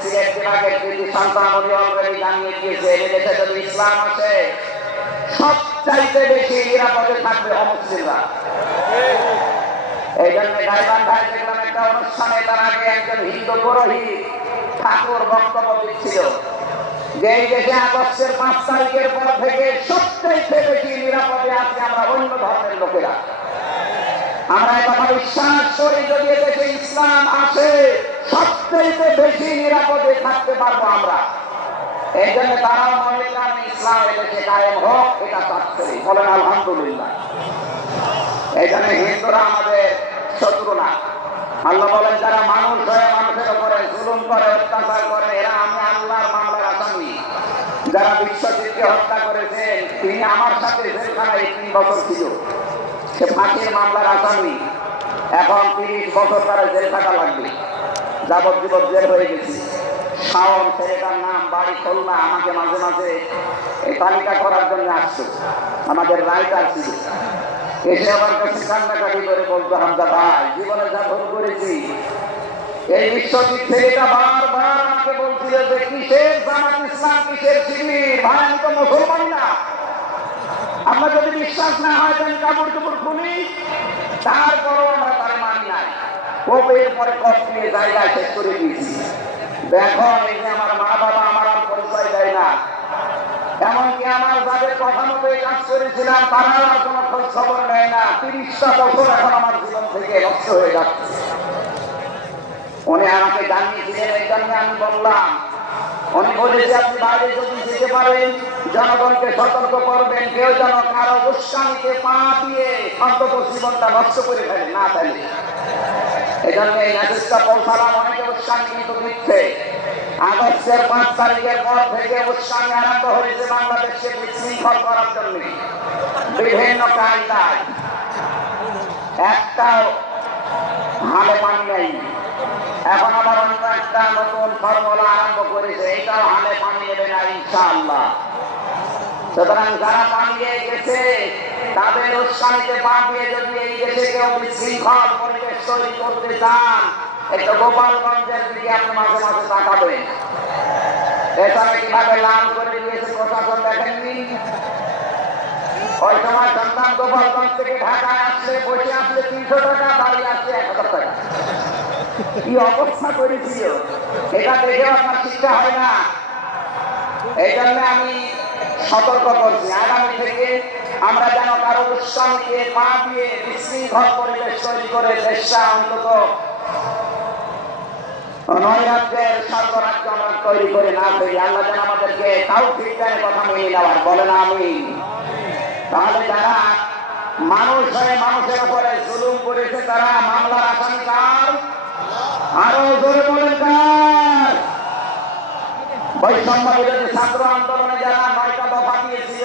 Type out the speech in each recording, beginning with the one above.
সিলেট বিভাগের কৃতি সন্তান অলরেডি জানিয়ে দিয়েছে এদেশে যদি ইসলাম আসে সবচাইতে বেশি নিরাপদে থাকবে অমুসলিমরা এই জন্য গাইবান ভাই দেখলাম একটা অনুষ্ঠানে তার আগে একজন হিন্দু পুরোহিত ঠাকুর বক্তব্য দিচ্ছিল যে দেশে আগস্টের পাঁচ তারিখের পর থেকে সবচাইতে বেশি নিরাপদে আছি আমরা অন্য ধর্মের লোকেরা আমরা এই বিশ্বাস করি যদি এদেশে ইসলাম আসে সবচাইতে বেশি নিরাপদে থাকতে পারব আমরা। এই জন্য তারাও মনে করেন ইসলাম এদেশে কায়েম হোক, এটা চাচ্ছে বলেন, আলহামদুলিল্লাহ। এই জন্য হিন্দুরা আমাদের শত্রু না। আল্লাহ বলেন, যারা মানুষ হয়ে মানুষের উপরে জুলুম করে, অত্যাচার করে, এরা আমি আল্লাহর মামলার আসামি। যারা বিশ্বজিৎকে হত্যা করেছেন তিনি আমার সাথে জেলখানায় তিন বছর ছিল। সে ফাঁসির মামলার আসামি। এখন তিরিশ বছর তারা জেল থাকা লাগবে। যাবজ্জীবন জেল হয়ে গেছি। শাওন, ছেলেটার নাম, বাড়ি, খুলনা, আমাকে মাঝে মাঝে তালিকা করার জন্য আসতো আমাদের রাইটার ছিল। এসে আমার কাছে কান্নাকাটি করে বলতো হামদা ভাই, জীবনে যা ভুল করেছি, এই বিশ্বজিৎ ছেলেটা বারবার আমাকে বলছিল যে কিসের জামাত ইসলাম, কিসের শিবির ভাই, আমি তো মুসলমান না। আমরা যদি বিশ্বাস না হয়, তাহলে কাপড় চোপড় খুলি। তারপরও আমরা পরে জায়গায় শেষ করে দিয়েছি। দেখো আমার মা বাবা আমার আর পরিচয় দেয় না। এমনকি আমার যাদের কথা মতো এই কাজ করেছিলাম কোনো খোঁজ খবর নেয় না। তিরিশটা বছর এখন আমার জীবন থেকে নষ্ট হয়ে যাচ্ছে। উনি আমাকে জানিয়েছিলেন, এই জন্য আমি বললাম, উনি বলেছে, আপনি বাইরে যদি যেতে পারেন, জনগণকে সতর্ক করবেন, কেউ যেন কারও উস্কানিতে পা দিয়ে অন্তত জীবনটা নষ্ট করে ফেলে, না ফেলে। এই জন্য এই মেসেজটা পৌঁছালাম অনেকে উস্কানি কিন্তু দিচ্ছে। আগস্টের পাঁচ তারিখের পর থেকে উস্কানি আরম্ভ হয়েছে বাংলাদেশকে বিশৃঙ্খল করার জন্য। বিভিন্ন কায়দায়। একটাও হালে পানি নেই। এখন আবার অন্য একটা নতুন ফর্মুলা আরম্ভ করেছে, এটাও হালে পানি নেবে না, ইনশাআল্লাহ। সুতরাং যারা পালিয়ে গেছে, তাদের উৎসাহিতে পা দিয়ে যদি এই দেশে কেউ বিশৃঙ্খল পরিবেশ তৈরি করতে চান একটু গোপালগঞ্জের দিকে আপনি মাঝে মাঝে তাকাবেন। এখানে কীভাবে লাল করে দিয়েছে প্রশাসন দেখেননি? ওই সময় সন্তান গোপালগঞ্জ থেকে ঢাকায় আসলে, বসে আসলে তিনশো টাকা দাঁড়িয়ে আসছে এক হাজার টাকা। কি অবস্থা করেছিল এটা দেখেও আপনার শিক্ষা হয় না। এই জন্য আমি সতর্ক করছি। আগামী থেকে আমরা যেন কারও উৎসাহকে পা দিয়ে বিশৃঙ্খল পরিবেশ তৈরি করে দেশটা অন্তত মেনে মানুষ মানুষের করেছে, তারা আরও বৈষম্য বিরোধী ছাত্র আন্দোলনে যারা নয়টা দফা দিয়েছিল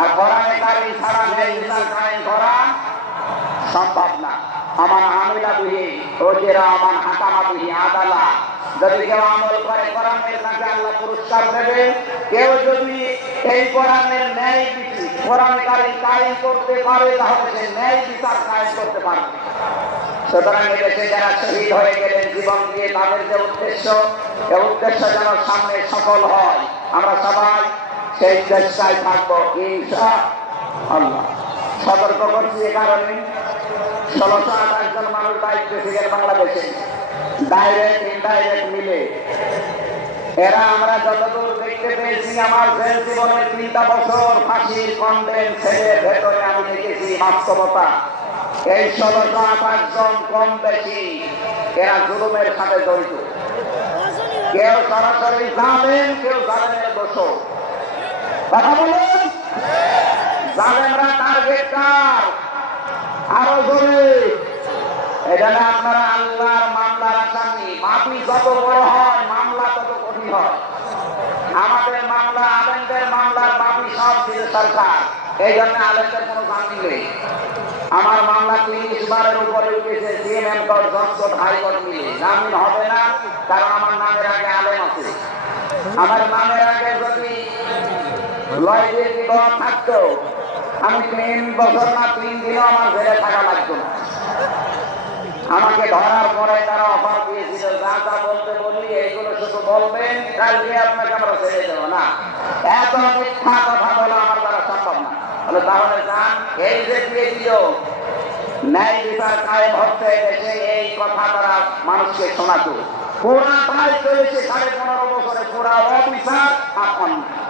আর কোরআনে কারিম ছাড়া ন্যায় বিচার কায়েম করা সম্ভব না। আমার আমিলা বিহি ওজেরা আমার হাকামা বিহি আদালা। যদি কেউ আমল করে কোরআনের নাকি আল্লাহ পুরস্কার দেবে, কেউ যদি এই কোরআনের ন্যায় কোরআন কারিম কায়েম করতে পারে, তাহলে সে ন্যায় বিচার কায়েম করতে পারবে। সুতরাং এদেশে যারা শহীদ হয়ে গেলেন, জীবন দিয়ে তাদের যে উদ্দেশ্য, এ উদ্দেশ্য যেন সামনে সফল হয়। আমরা সবাই সেই চেষ্টায় থাকব ইনশা আল্লাহ। সতর্ক করছি এ কারণে। ষোলোশো আঠাশ জন মানুষ দায়িত্ব ছিলেন বাংলাদেশে। ডাইরেক্ট ইনডাইরেক্ট মিলে। এরা আমরা যতদূর দেখতে পেয়েছি, আমার জেল জীবনের তিনটা বছর ফাঁসির কন্ডেন ছেড়ে ভেতরে আমি দেখেছি বাস্তবতা। এই ষোলোশো আঠাশ জন কম বেশি এরা জুলুমের সাথে জড়িত। কেউ সরাসরি জানেন, কেউ জানেন দোষ কথা বলুন? আরও জোরে এখানে আপনারা আল্লাহর মামলার আসামি। মাপি যত বড় হয়, মামলা তত কঠিন হয়। ছিল সরকার। এই জন্য আলেমদের কোনো জামিন নেই। আমার মামলা তিরিশ বারের উপরে উঠেছে, সিএমএম কোর্ট জজ হাইকোর্ট মিলে। জামিন হবে না, কারণ আমার নামের আগে আলেম আছে। আমার নামের আগে যদি বিবাহ থাকতো আমি তিন বছর না তিন দিনও আমার থাকা লাগতো আমাকে ধরার পরে তারা অফার দিয়েছিল, যা যা বলতে শুধু বলবেন কালকে আপনাকে আমরা ছেড়ে দেবো না। এত মিথ্যা কথা বলা আমার দ্বারা সম্ভব না। তাহলে যান এই যে দিয়ে ন্যায় বিচার কায়েম হচ্ছে এই কথা তারা মানুষকে শোনাতো। পুরা তাই চলেছে সাড়ে পনেরো বছরে পুরা অবিচার অন্যায়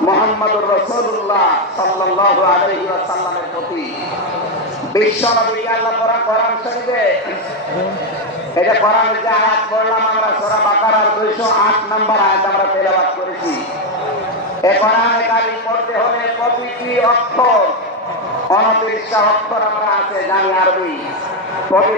মোহাম্মদুর রসুল্লাহ সাল্লাল্লাহু আলাইহি ওয়াসাল্লামের প্রতি। বিশ্ব নবী আল্লাহ কোরআন কোরআন শরীফে? এটা কোরআনের যে আয়াত পড়লাম আমরা, সূরা বাকারার 208 নম্বর আয়াত আমরা তেলাওয়াত করেছি। এ কোরআনে কারিম পড়তে হলে প্রতিটি অক্ষর অনতিরিক্ত অক্ষর আমরা আছে জানি আরবি।